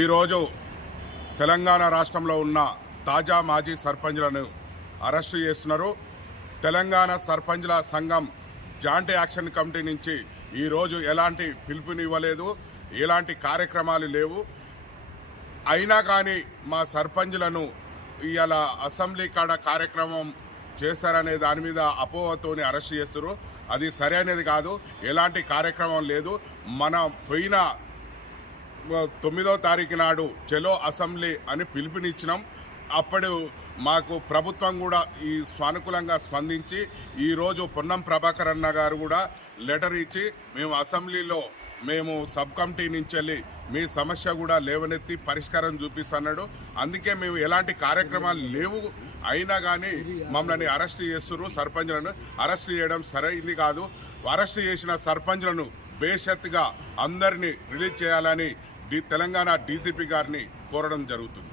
ఈరోజు తెలంగాణ రాష్ట్రంలో ఉన్న తాజా మాజీ సర్పంచ్లను అరెస్టు చేస్తున్నారు. తెలంగాణ సర్పంచ్ల సంఘం జాయింట్ యాక్షన్ కమిటీ నుంచి ఈరోజు ఎలాంటి పిలుపునివ్వలేదు, ఎలాంటి కార్యక్రమాలు లేవు. అయినా కానీ మా సర్పంచ్లను ఇవాళ అసెంబ్లీ కాడ కార్యక్రమం చేస్తారనే దాని మీద అపోహతోని అరెస్ట్ చేస్తారు. అది సరైనది కాదు, ఎలాంటి కార్యక్రమం లేదు. మనం పోయిన 9వ తారీఖు నాడు చలో అసెంబ్లీ అని పిలుపునిచ్చినాం. అప్పుడు మాకు ప్రభుత్వం కూడా ఈ సానుకూలంగా స్పందించి ఈరోజు పొన్నం ప్రభాకర్ అన్న గారు కూడా లెటర్ ఇచ్చి మేము అసెంబ్లీలో మేము సబ్ కమిటీ నుంచి వెళ్ళి మీ సమస్య కూడా లేవనెత్తి పరిష్కారం చూపిస్తున్నాడు. అందుకే మేము ఎలాంటి కార్యక్రమాలు లేవు. అయినా కానీ మమ్మల్ని అరెస్ట్ చేస్తున్నారు. సర్పంచ్లను అరెస్ట్ చేయడం సరైంది కాదు. అరెస్ట్ చేసిన సర్పంచ్లను బేషత్తుగా అందరినీ రిలీజ్ చేయాలని తెలంగాణ డీసీపీ గారిని కోరడం జరుగుతుంది.